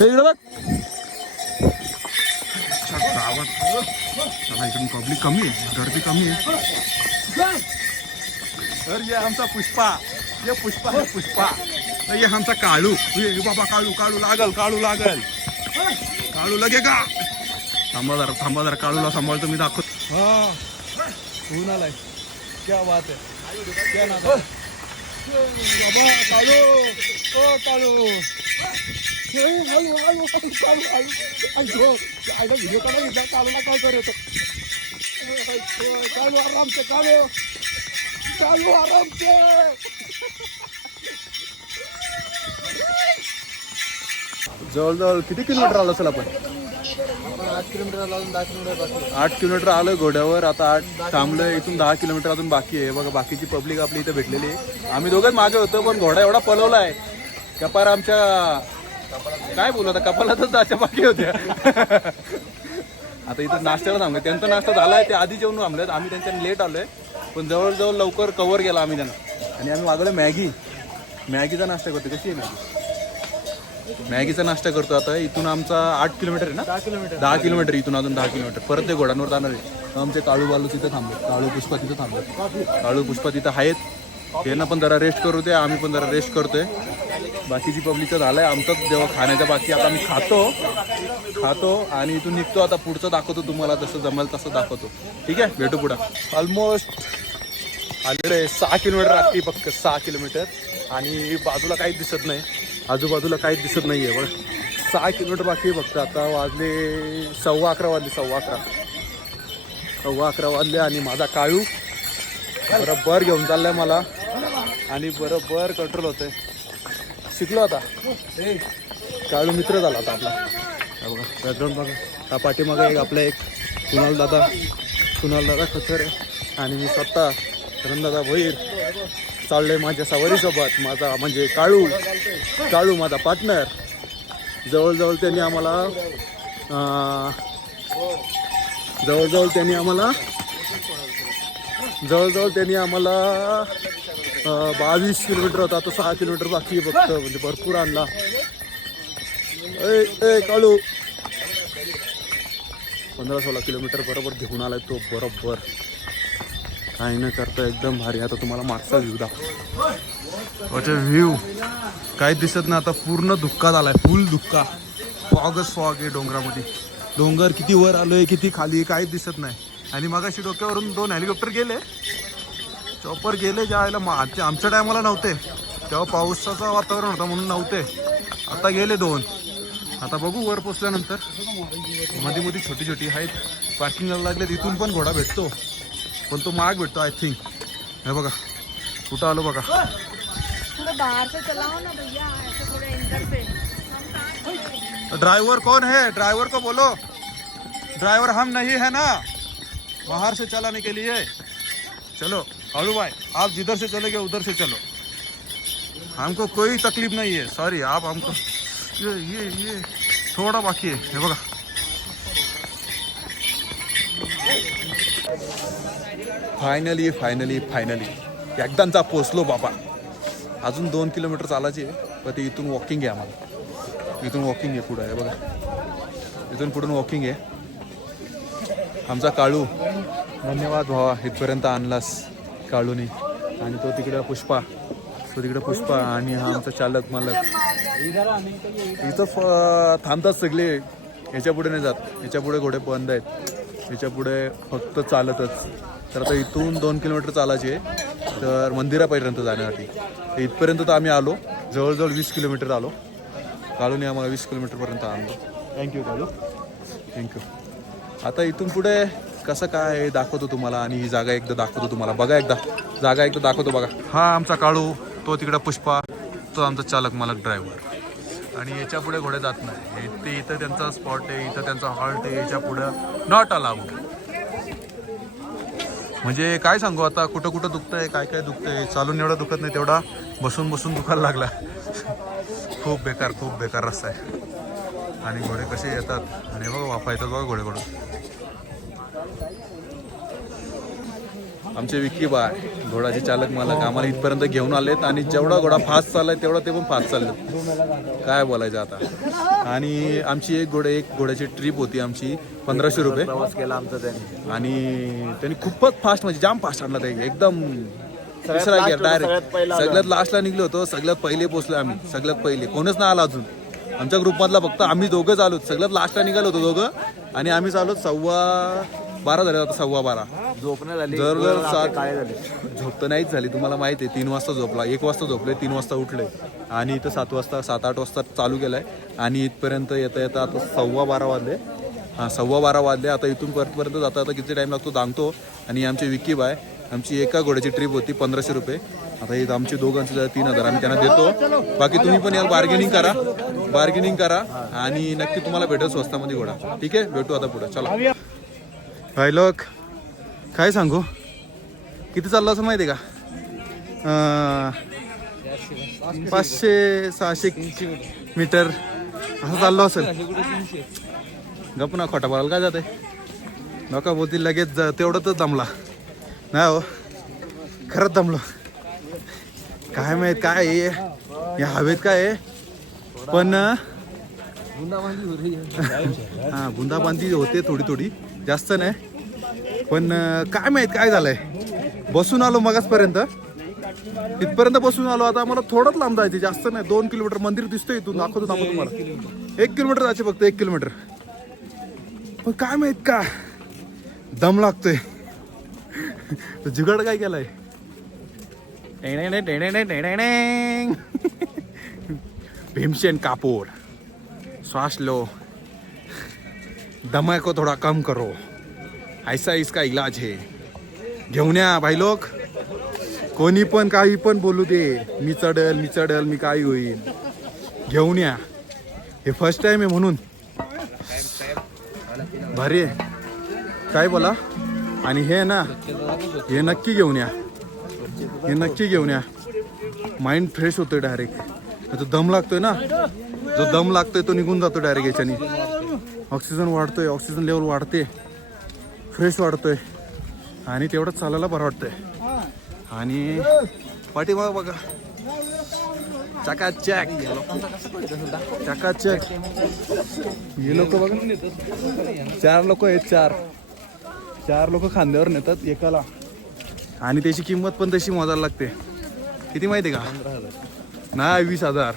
इकडे बघ गावात इकडून पब्लिक कमी आहे गर्दी कमी आहे तर ये आमचा पुष्पा ये पुष्पा है पुष्पा ये आमचा काळू ये बाबा काळू काळू लागल काळू लगे का थांबा जरा काळूला सांभाळतो मी दाखवतो हा होऊन आलाय क्या बात आहे क्या ना बाबा काळू ओ काळू हळू हळू काळू आयला व्हिडिओ काढा घेतला काळूला काय करत काळू आरामचे काळू आरामचे जवळजवळ किती किलोमीटर आलो असेल आपण 8 किलोमीटर अजून 10 किलोमीटर बाकी 8 किलोमीटर आलोय घोड्यावर आता 8 थांबलोय इथून 10 किलोमीटर अजून बाकी आहे बघा बाकीची पब्लिक आपली इथे भेटलेली आहे आम्ही दोघंच मागे होतो पण घोडा एवढा पलवलाय कपार आमच्या काय बोलू आता कपालातच जायच्या बाकी होत्या आता इथं नाश्त्याला थांबले त्यांचा नाश्ता झालाय ते आधी जेवण थांबलेत आम्ही त्यांच्या लेट आलोय पण जवळजवळ लवकर कव्हर केला आम्ही त्यांना आणि आम्ही मागवलं मॅगीचा नाश्ता करतो कशी आहे मॅगीचा नाश्ता करतो आता इथून आमचा 8 किलोमीटर आहे ना 10 किलोमीटर इथून अजून 10 किलोमीटर परत ते घोड्यांवर जाणार आहे आमचे काळू बालू तिथं थांबले काळू पुष्पा तिथं थांबले काळू पुष्पा तिथं आहेत त्यांना पण जरा रेस्ट करू दे आम्ही पण जरा रेस्ट करतोय बाकीची पब्लिकचं झालंय आमचंच जेव्हा खाण्याच्या बाकी आता आम्ही खातो आणि इथून निघतो आता पुढचं दाखवतो तुम्हाला जसं जमेल तसं दाखवतो ठीक आहे भेटू पुढं ऑलमोस्ट आलेले 6 किलोमीटर रात्री फक्त 6 किलोमीटर आणि बाजूला काहीच दिसत नाही आजूबाजूला काहीच दिसत नाही आहे बघा 6 किलोमीटर बाकी आहे फक्त आता वाजले 11:15 वाजले 11:15 वाजले आणि माझा काळू बरोबर घेऊन चाललाय मला आणि बरोबर कंट्रोल होतंय शिकलो आता काळू मित्र झाला आता आपला बघा बॅकग्राऊंड बघा त्या पाठीमागे एक कुणाल दादा खचर आणि मी स्वतः रंदादा भोईर चाललोय माझ्या सवारीसोबत माझा म्हणजे काळू माझा पार्टनर जवळजवळ त्यांनी आम्हाला 22 किलोमीटर होता आता 6 किलोमीटर बाकी आहे फक्त म्हणजे भरपूर आणला ए काळू 15-16 किलोमीटर बरोबर घेऊन आलाय तो बरोबर काही न करता एकदम भारी आता तुम्हाला मागचा व्ह्यू दाखव व्ह्यू काही दिसत नाही आता पूर्ण धुक्का झालाय फुल धुक्का फॉगच फॉग आहे डोंगरामध्ये डोंगर किती वर आलोय किती खाली काहीच दिसत नाही आणि मगाशी डोक्यावरून 2 हेलिकॉप्टर गेले चॉपर गेले ज्यावेळेला आमच्या टायमाला नव्हते तेव्हा पावसाचं वातावरण होतं म्हणून नव्हते आता गेले 2 आता बघू वर पोचल्यानंतर मध्ये छोटी आहेत पार्किंगला लागले तिथून पण घोडा भेटतो पण तो माग भेटतो आय थिंक हे बघा कुठं आलो बघा बाहर से चलाओ ना भैया ऐसे थोड़े अंदर से ड्राइवर कौन है ड्राइवर को बोलो ड्राइवर हम नहीं है ना बाहर से चलाने के लिए चलो कालू भाई आप जिधर से चलोगे उधर से चलो हमको कोई तकलीफ नहीं है सॉरी आप हमको ये थोड़ा बाकी है हे बघा फायनली फायनली फायनली एकदाचा पोचलो बाबा. अजून 2 किलोमीटर चालायची आहे, पण ते इथून वॉकिंग आहे आम्हाला. इथून वॉकिंग आहे पुढं आहे बघा, इथून पुढून वॉकिंग आहे. आमचा काळू, धन्यवाद भावा, इथपर्यंत आणलास काळूनी. आणि तो तिकडं पुष्पा, आणि हा आमचा चालक मालक. इथं थांबतात सगळे, याच्या पुढे नाही जात, याच्या पुढे घोडे बंद आहेत, याच्या पुढे फक्त चालतच. तर आता इथून 2 किलोमीटर चालायचे तर मंदिरापर्यंत जाण्यासाठी. तर इथपर्यंत तर आम्ही आलो, जवळजवळ 20 किलोमीटर आलो. काळूने आम्हाला 20 किलोमीटरपर्यंत आणलो. थँक्यू काळू, थँक्यू. आता इथून पुढे कसं काय दाखवतो तुम्हाला, आणि ही जागा एकदा दाखवतो तुम्हाला. बघा एकदा जागा एकदा दाखवतो बघा. हा आमचा काळू, तो तिकडं पुष्पा, तो आमचा चालक मालक ड्रायव्हर. आणि याच्या पुढे घोडे जात नाही. ते इथं त्यांचा स्पॉट आहे, इथं त्यांचा हॉल्ट आहे, याच्या पुढं नॉट अलाउड. म्हणजे काय सांगू आता, कुठं कुठं दुखतंय, काय काय दुखतंय. चालून एवढं दुखत नाही, तेवढा बसून बसून दुखायला लागला. खूप बेकार रस्ता आहे. आणि घोडे कसे येतात, आणि बघा वाफा येतात बघा घोड्याकडून. आमचे विक्की बाय, घोडाचे चालक मालक, आम्हाला इथपर्यंत घेऊन आलेत. आणि जेवढा घोडा फास्ट चाललाय तेवढा ते पण फास्ट चाललेत, काय बोलायचं आता. आणि आमची एक घोड्याची ट्रिप होती आमची, 1500 रुपये प्रवास केला आमचा त्यांनी. आणि त्यांनी खूपच फास्ट, म्हणजे जाम फास्ट आणला ते एकदम. दुसरा गिअर डायरेक्ट सगळ्यात लास्टला निघलो होतो, सगळ्यात पहिले पोहोचलो आम्ही, सगळ्यात पहिले. कोणच नाही आला अजून आमच्या ग्रुपमधला, फक्त आम्ही दोघंच आलो. सगळ्यात लास्टला निघालो होतो दोघं, आणि आम्ही चाललो 12:15 झाले होता, 12:15. झोपणं झाली, जर काय झाले, झोप तर नाहीच झाली, तुम्हाला माहिती आहे. 3 वाजता झोपला, 1 वाजता झोपले, 3 वाजता उठले. आणि इथं 7-8 वाजता चालू केलंय. आणि इथपर्यंत येता आता 12:15 वाजले. हां 12:15 वाजले. आता इथून परतपर्यंत जाता किती टाईम लागतो सांगतो. आणि आमचे विक्की बाय, आमची एका घोड्याची ट्रिप होती 1500 रुपये. आता इथं आमचे दोघांचे 3000 आम्ही त्यांना देतो. बाकी तुम्ही पण याल, बार्गेनिंग करा आणि नक्की तुम्हाला भेटेल स्वस्तामध्ये घोडा. ठीक आहे, भेटू आता पुढे. चला भाई लोक, काय सांगू, किती चाललं असं माहिती आहे का, 500-600 मीटर असं चाललो असेल. गप ना, खोटा बोलायला काय जाते, नका बोलतील लगेच तेवढं तर दमला नाही हो, खरंच दमलो. काय माहित काय आहे या हवेत, काय आहे पण. हां बुंदाबांदी होते थोडी, जास्त नाही. पण काय माहित काय झालंय. बसून आलो मगाचपर्यंत, इथपर्यंत बसून आलो. आता आम्हाला थोडंच लांब जायचं, जास्त नाही. 2 किलोमीटर मंदिर दिसतंय इथून, दाखवतो तुम्हाला. 1 किलोमीटर जायचे फक्त, 1 किलोमीटर. पण काय माहित का दम लागतोय. जुगाड काय केलाय, भीमसेन कापूर. श्वास लो, दमा को थोड़ा कम करो, ऐसा इसका इलाज है. घेऊन या भाई लोक, कोणी पण काही पण बोलू दे, मी चढल मी काय होईल, घेऊन या. हे फर्स्ट टाइम आहे म्हणून भारी आहे. काय बोला. आणि हे ना, हे नक्की घेऊन या, माइंड फ्रेश होतोय डायरेक्ट. जो दम लागतोय ना, तो निघून जातो डायरेक्ट याच्याने. ऑक्सिजन वाढतोय, ऑक्सिजन लेवल वाढते, फ्रेश वाढतोय, आणि तेवढंच चालायला बरं वाटतंय. आणि पाठीमाग बघा, चकाचक. हे लोक बघा, 4 लोक आहेत, 4 लोक खांद्यावर नेतात एकाला. आणि त्याची किंमत पण तशी मोजायला लागते. किती माहिती का, नाही 20,000.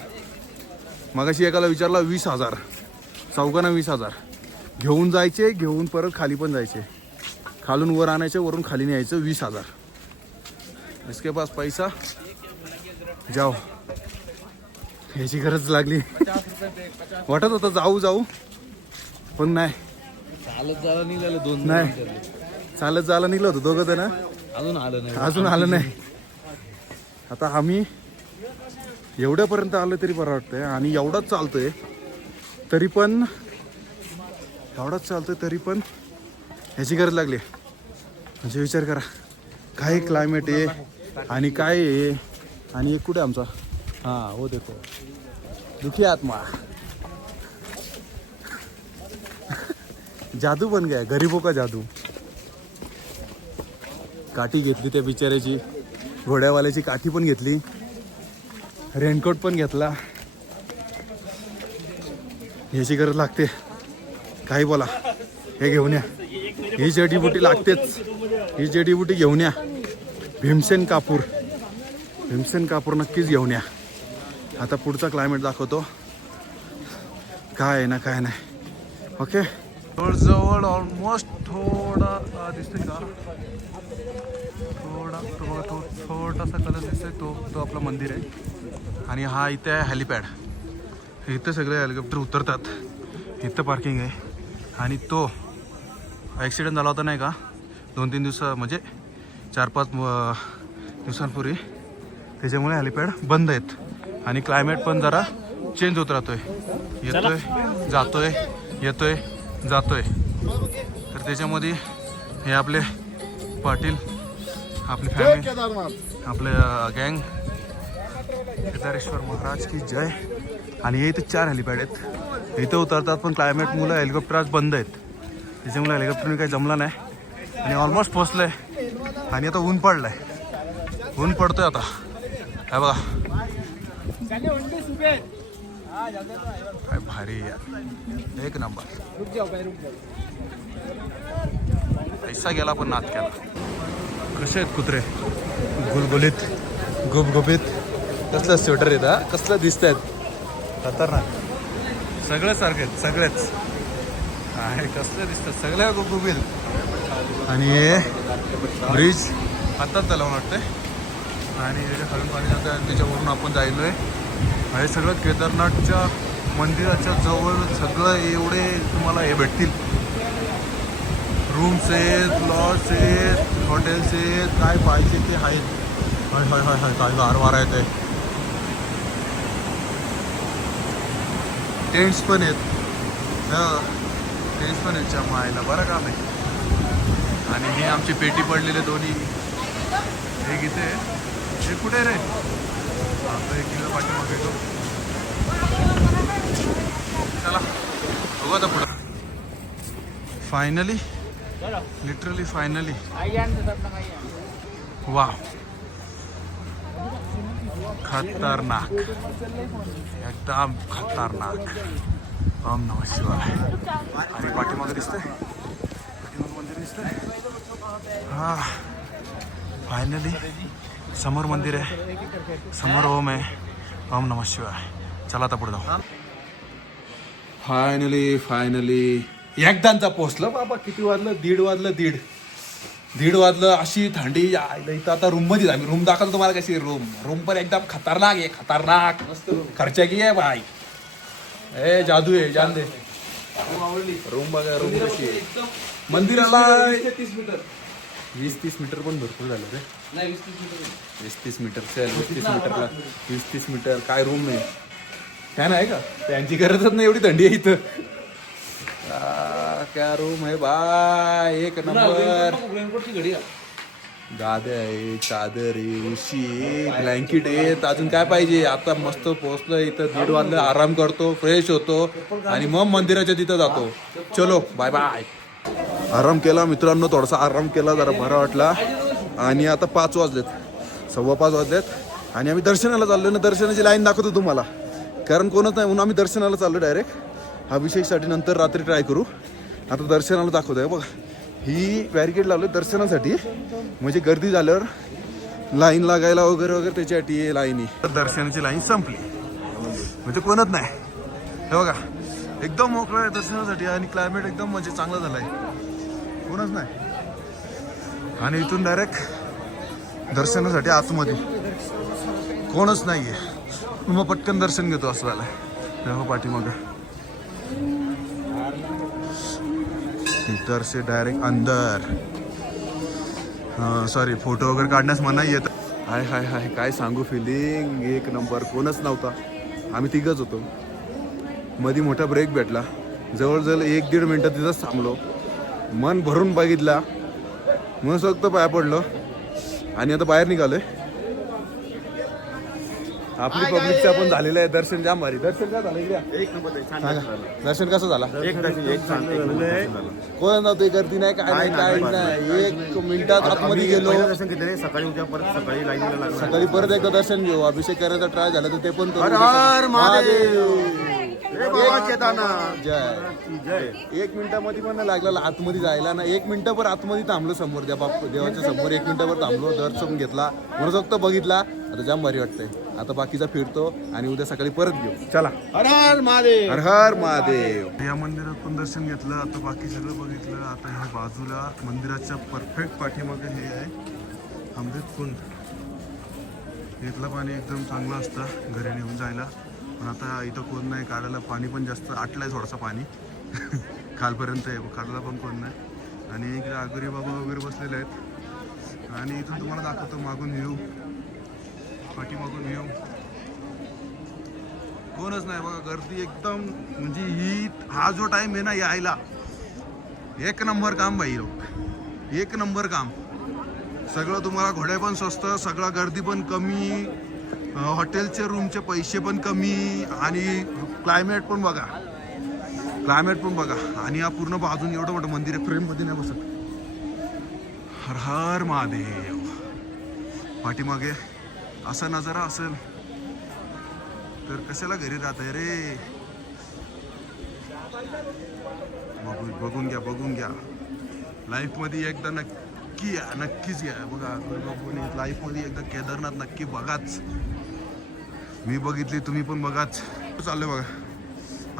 मगाशी एकाला विचारला 20,000, चौघांना 20,000. घेऊन जायचे, घेऊन परत खाली पण जायचे, खालून वर आणायचे, वरून खाली न्यायचं. 20,000. इसके पास पैसा जाओ. याची गरज लागली, वाटत होतं जाऊ, पण नाही. चालत जायला निघाले 2 नाही, चालत जायला निघलो होतो दोघं जण, अजून आलं नाही. आता आम्ही एवढ्यापर्यंत आलं तरी बरं वाटतंय. आणि एवढाच चालतोय तरी पण ह्याची गरज लागली. म्हणजे विचार करा, काय क्लायमेट आहे आणि काय आहे. आणि एक कुठे आमचा, हाँ वो देखो, दुखी आत्मा. जादू बन गया, गरीबों का जादू. काठी घेतली त्या बिचाऱ्याची, घोड्यावाल्याची काठी पण घेतली, रेनकोट पण घेतला. ह्याची गरज लागते, काही बोला. हे घेऊन या, ही जडीबुटी लागतेच, ही जडीबुटी घेऊन या. भीमसेन कापूर नक्कीच घेऊन या. आता पुढचा क्लायमेट दाखवतो काय आहे ना काय नाही. ओके, जवळ ऑलमोस्ट थोडा दिसतोय का, थोडासा कलर दिसतोय, तो आपलं मंदिर आहे. आणि हा इथे आहे हेलिपॅड. इथं सगळे हेलिकॉप्टर उतरतात, इथं पार्किंग आहे. आणि तो ॲक्सिडेंट झाला होता नाही का 2-3 दिवस, म्हणजे 4-5 दिवसांपूर्वी, त्याच्यामुळे हेलिपॅड बंद आहेत. आणि क्लायमेट पण जरा चेंज होत राहतोय, येतोय जातोय, येतोय जातोय. तर त्याच्यामध्ये हे आपले पाटील, आपली फॅमिली, आपले गँग, केदारेश्वर महाराज की जय. आणि हे इथे 4 हेलिपॅड आहेत, इथं उतरतात. पण क्लायमेट मुलं हेलिकॉप्टर आज बंद आहेत, त्याच्यामुळे हेलिकॉप्टरने काही जमलं नाही. आणि ऑलमोस्ट पोचलं आहे. आणि आता ऊन पडलं आहे, ऊन पडतोय आता. काय बघा काय भारी यार, एक नंबर. पैसा गेला पण नाद केला. कसे आहेत कुत्रे, गुलगुलीत, गुबगुबीत. कसलं स्वेटर आहेत हा, कसलं दिसत आहेत, खतरनाक. सगळे सारखे आहेत, सगळेच आहे, कसले दिसतात, सगळ्या गुबगुबीत. आणि हे ब्रिज आत्ताच झाला वाटतंय. आणि खालून पाणी जातं आणि त्याच्यावरून आपण जायलो आहे. हे सगळं केदारनाथच्या मंदिराच्या जवळ सगळं एवढे तुम्हाला हे भेटतील. रूम्स आहेत, लॉज आहेत, हॉटेल्स आहेत, काय पाहिजे ते आहेत. हाय हाय हाय हाय, काय गारवार आहे ते. टेंट्स पण आहेत, टेंट्स पण आहेत. मायला बरं काम आहे. आणि हे आमची पेटी पडलेले दोन्ही, एक इथे, हे कुठे रे, आता 1 किलो पाठीमागे येतो. चला बघू आता पुढं. फायनली, लिटरली फायनली, वा, खतरनाक, एकदम खतरनाक. ओम नमः शिवाय. आणि पाठीमागे दिसतंय, पाठीमागे मंदिर दिसतंय. हा, फायनली समोर मंदिर आहे, समोर ओम आहे. ओम नमः शिवाय. चला आता पुढे जाऊ. फायनली एकदांचा पोचलं बाबा. किती वाजलं, 1:30 वाजलं. अशी थंडी इथं. आता रूम मध्ये आम्ही रूम दाखवतो तुम्हाला कशी. रूम पण एकदम खतरनाक आहे, खतरनाक. खर्चा की आहे भाई, ए जादू आहे, जान दे. रूम बघा, रूम कशी आहे. मंदिराला 20-30 मीटर पण भरपूर झालं रे. 20-30 मीटर, 30 मीटरला 20-30 मीटर. काय रूम नाही, फॅन आहे का, फॅनची गरजच नाही, एवढी थंडी आहे इथं. क्या रूम आहे बाय, एक नंबर. गाद्या आहे, चादर आहे, उशी आहे, ब्लँकेट आहेत. अजून काय पाहिजे. आता मस्त पोहोचलो इथं. 1:30 वाजता आराम करतो, फ्रेश होतो आणि मग मंदिराच्या तिथं जातो. चलो बाय बाय. आराम केला मित्रांनो, थोडासा आराम केला, जरा बरा वाटला. आणि आता 5 वाजलेत, 5:15 वाजलेत. आणि आम्ही दर्शनाला चाललो ना. दर्शनाची लाईन दाखवतो तुम्हाला, कारण कोणच नाही म्हणून आम्ही दर्शनाला चाललो डायरेक्ट. अभिषेकसाठी नंतर रात्री ट्राय करू. आता दर्शनाला दाखवतोय बघ. ही बॅरिकेड लावली दर्शनासाठी, म्हणजे गर्दी झाल्यावर लाईन लागायला वगैरे वगैरे त्याच्यासाठी लाईनी. दर्शनाची लाईन संपली म्हणजे कोणच नाही. हे बघा एकदम मोकळं आहे दर्शनासाठी. आणि क्लायमेट एकदम म्हणजे चांगला झाला आहे, कोणच नाही. आणि इथून डायरेक्ट दर्शनासाठी आतमध्ये कोणच नाही आहे. मग पटकन दर्शन घेतो असं झालं. तेव्हा पाठीमागं इधर से डायरेक्ट अंदर. सॉरी, फोटो वगैरे काढण्यास मनाई येत. हाय हाय हाय, काय सांगू, फिलिंग एक नंबर. कोणच नव्हता, आम्ही तिघच होतो. मध्ये मोठा ब्रेक भेटला, जवळजवळ 1-1.5 मिनटं तिथंच थांबलो. मन भरून बघितला, मन फक्त पाया पडलो आणि आता बाहेर निघालोय. आपली पब्लिकचा पण झालेलं आहे दर्शन जाम भारी. दर्शन काय झालं इकडे? एक नंबर सांगा. दर्शन कसं झालं? एक कोण नव्हती गर्दी नाही काय नाही काय नाही. 1 मिनिटात आतमध्ये गेलो. दर्शन घेतले सकाळी उद्या परत सकाळी लाईनीला लागला. सकाळी परत एकदा दर्शन घेऊ. अभिषेक करायचा ट्राय झाला तर ते पण करू. हर हर महादेव. जय. 1 मिनिटामध्ये पण नाही लागला आतमध्ये जायला ना. 1 मिनिटं पर आतमध्ये थांबलो समोर त्या देवाच्या समोर. 1 मिनिटावर थांबलो, दर्शन घेतला, मनसोक्त बघितला. आता जाम भारी वाटतंय. आता बाकीचा फिरतो आणि उद्या सकाळी परत घेऊ. चला. हर हर महादेव. हर हर महादेव. या मंदिरात पण दर्शन घेतलं. आता बाकी सगळं बघितलं. आता हे बाजूला मंदिराच्या परफेक्ट पाठीमागे हे आहे अमृत कुंड. इथलं पाणी एकदम चांगलं असतं घरी नेऊन जायला. पण आता इथं कोण नाही काढायला. पाणी पण जास्त आटलं आहे थोडंसं पाणी. खालपर्यंत आहे, काढायला पण कोण नाही. आणि इकडे आगरी बाबा वगैरे बसलेले आहेत. आणि इथून तुम्हाला दाखवतो मागून व्ह्यू, पाठीमागून व्ह्यू. कोणच नाही बघा, गर्दी एकदम. म्हणजे हा जो टाइम आहे ना यायला, 1 नंबर काम बाई लोक, 1 नंबर काम. सगळं तुम्हाला घोडे पण स्वस्त, सगळं गर्दी पण कमी, हॉटेलचे रूमचे पैसे पण कमी. आणि क्लायमेट पण बघा, आणि हा पूर्ण बाजून एवढं मोठं मंदिर आहे. फ्रेममध्ये नाही बसत. हर हर महादेव. पाठीमागे असा नजारा असेल तर कशाला घरी राहताय रे. बघून घ्या. लाईफमध्ये एकदा नक्कीच या बघा. लाईफमध्ये एकदा केदारनाथ नक्की बघाच. मी बघितली, तुम्ही पण बघाच. चाललंय बघा.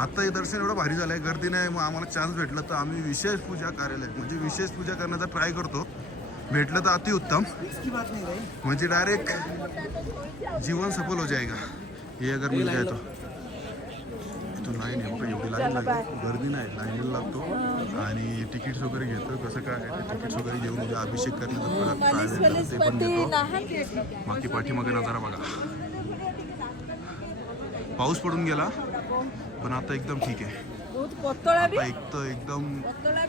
आता हे दर्शन एवढं भारी झालंय, गर्दी नाही. मग आम्हाला चान्स भेटला तर आम्ही विशेष पूजा कार्यालय म्हणजे विशेष पूजा करण्याचा ट्राय करतो. भेटलं तर अतिउत्तम. म्हणजे डायरेक्ट जीवन सफल हो जाएगा ये अगर मिल जाए तो. इथून लाईन आहे बघा, एवढी लाईन लागते. गर्दी नाही, लाईनला लागतो. आणि तिकीट्स वगैरे घेतो. कसं काय ते तिकीट्स वगैरे घेऊन उद्या अभिषेक करण्याचं प्रायव्हेट ते पण घेतो. बाकी पाठीमागे नजारा बघा. पाऊस पडून गेला पण आता एकदम ठीक आहे. आता एकदम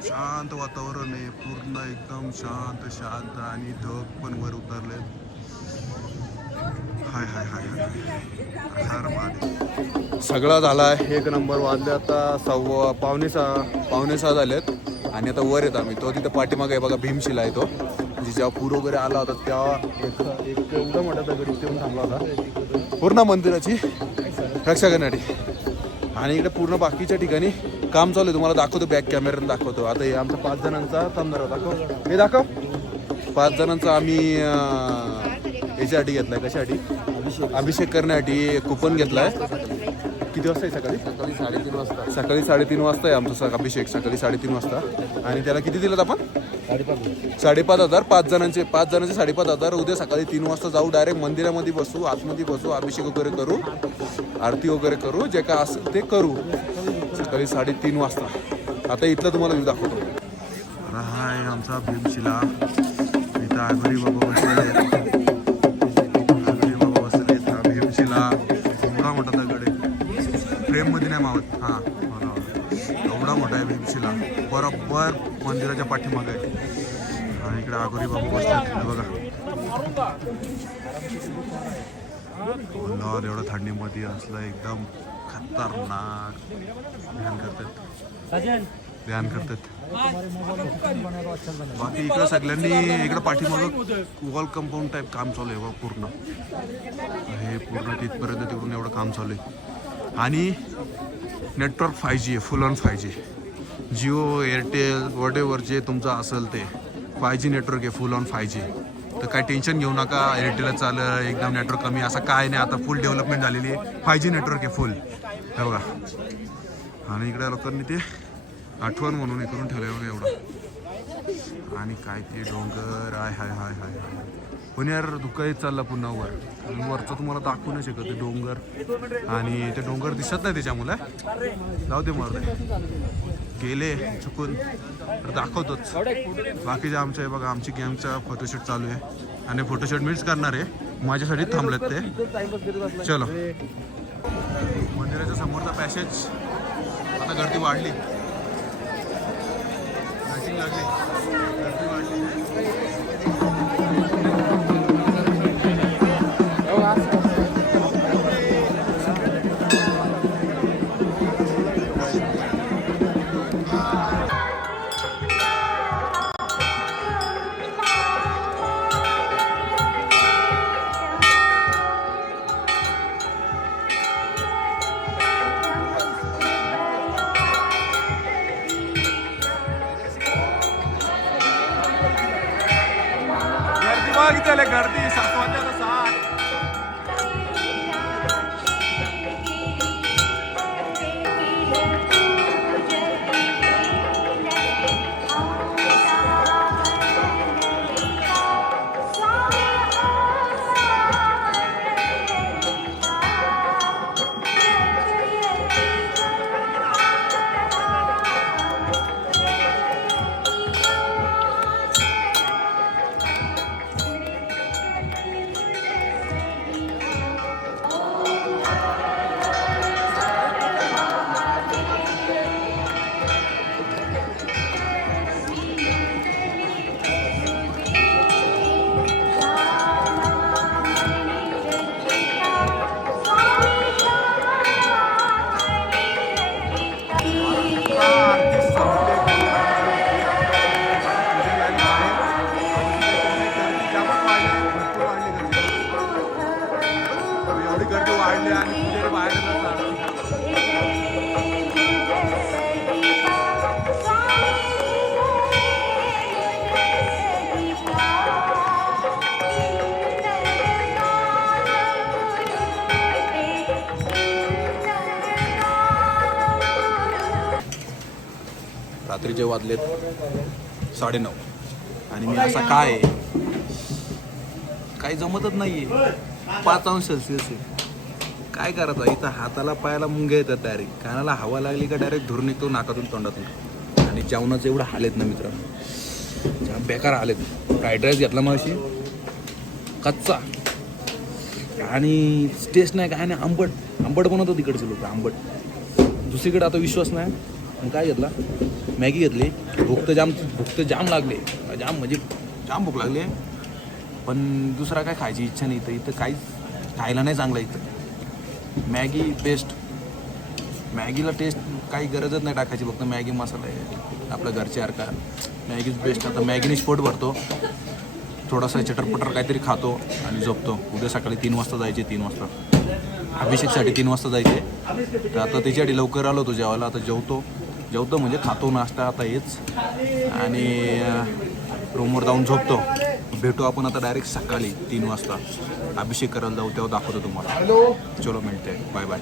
शांत वातावरण आहे. पूर्ण एकदम शांत. आणि ढग पण वर उतरले. हाय हर महादेव. सगळं झाला 1 नंबर. वाजले आता पावणे सहा झालेत. आणि आता वर येत आम्ही. तो तिथं पाठीमागे आहे बघा, भीमशिला आहे तो. जेव्हा पूर वगैरे आला होता तेव्हा एक एवढा मोठा दगड इथे येऊन थांबला होता पूर्ण मंदिराची रक्षा करण्यासाठी. आणि इकडे पूर्ण बाकीच्या ठिकाणी काम चालू आहे. तुम्हाला दाखवतो, बॅक कॅमेऱ्याने दाखवतो. आता हे आमचा 5 जणांचा थांबणार दाखव. हे दाखव. 5 जणांचा आम्ही याच्यासाठी घेतलाय. कशासाठी? अभिषेक करण्यासाठी कुपन घेतलाय. किती वाजता आहे? सकाळी 3:30 वाजता. सकाळी 3:30 वाजता आहे आमचा अभिषेक. सकाळी 3:30 वाजता. आणि त्याला किती दिलं आपण? 5,500. 5 जणांचे 5,500. उद्या सकाळी 3 वाजता जाऊ. डायरेक्ट मंदिरामध्ये बसू, आतमध्ये बसू, अभिषेक वगैरे करू, आरती वगैरे करू, जे काय असेल ते करू. सकाळी 3:30 वाजता. आता इथलं तुम्हाला व्ह्यू दाखवतो. हाय आमचा भीमशिला. इथं आगरी बाबा बसलेले. भीमशिला एवढा मोठा दगड आहे. फ्रेममध्ये नाही मावत. हां एवढा मोठा आहे भीमशिला. बरोबर मंदिराच्या पाठीमागे आहे. आणि इकडे आगोरी बाबा बसतात बघा. एवढं थंडीमध्ये असलं एकदम खतरनाक. ध्यान करतात. बाकी इकडं सगळ्यांनी इकडं पाठीमागं वॉल कंपाऊंड टाईप काम चालू आहे पूर्ण. हे पूर्ण तिथपर्यंत तिकडून एवढं काम चालू आहे. आणि नेटवर्क 5G आहे, फुल on 5G. Jio, Airtel, whatever जे तुमचं असेल ते 5G नेटवर्क आहे, फुल ऑन 5G. तर काय टेन्शन घेऊ नका. एअरटेलच चाललं एकदम नेटवर्क कमी असं काय नाही. आता फुल डेव्हलपमेंट झालेली आहे. 5G नेटवर्क आहे फुल. हे बघा. आणि इकडे लोकांनी ते आठवण म्हणून हे करून ठेवलं आहे एवढं. आणि काय ते डोंगर हाय. पण यार धुका येत चालला पुन्हा वरचं तुम्हाला दाखवू नाही शकत ते डोंगर. आणि ते डोंगर दिसत नाही त्याच्यामुळे. जाऊ दे मारले गेले चुकून तर दाखवतोच. बाकीचे आमच्या बघा, आमची गॅंगचा फोटोशूट चालू आहे. आणि फोटोशूट मीच करणार आहे. माझ्यासाठी थांबलेत ते. चलो. मंदिराच्या समोरचा पॅसेज. आता गर्दी वाढली. पहिले गर्दी 7 वाजता 7. एवढी गर्दी वाढली आणि पुजारी बाहेर रात्रीचे वाजलेत 9:30 आणि मी असा काय आहे? काही जमतच नाहीये. 5 अंश सेल्सिअस आहे. काय करायचं इथं हाताला पायाला मुंग्या येतात डायरेक्ट, कानाला हवा लागली का डायरेक्ट धूर निघतो नाकातून तोंडातून. आणि जेवणाचं एवढं हाल आहेत ना मित्रांनो, जाम बेकार हाल आहेत. फ्राईड राईस घेतला मग अशी कच्चा आणि टेस्ट नाही काय नाही, आंबट बनवतो तिकडचे लोक आंबट. दुसरीकडे आता विश्वास नाही. मग काय घेतला, मॅगी घेतली. भूक तर जाम लागले, जाम म्हणजे जाम भूक लागली. पण दुसरा काय खायची इच्छा नाही. इथं काहीच खायला नाही चांगलं. इथं मॅगी बेस्ट. मॅगीला टेस्ट काही गरजच नाही टाकायची, फक्त मॅगी मसाला आहे आपल्या घरच्यासारखा. मॅगीच बेस्ट. आता मॅगीने पोट भरतो, थोडासा चटरपटर काहीतरी खातो आणि झोपतो. उद्या सकाळी 3 वाजता जायचे. 3 वाजता अभिषेकसाठी 3 वाजता जायचे. तर आता त्याच्यासाठी लवकर आलो होतो जेवायला. आता जेवतो म्हणजे खातो नाश्ता आता हेच, आणि रूमवर जाऊन झोपतो. भेटू आपण आता डायरेक्ट सकाळी 3 वाजता अभिषेक करायला जाऊ, तेव्हा दाखवतो तुम्हाला. चलो मिळते, बाय बाय.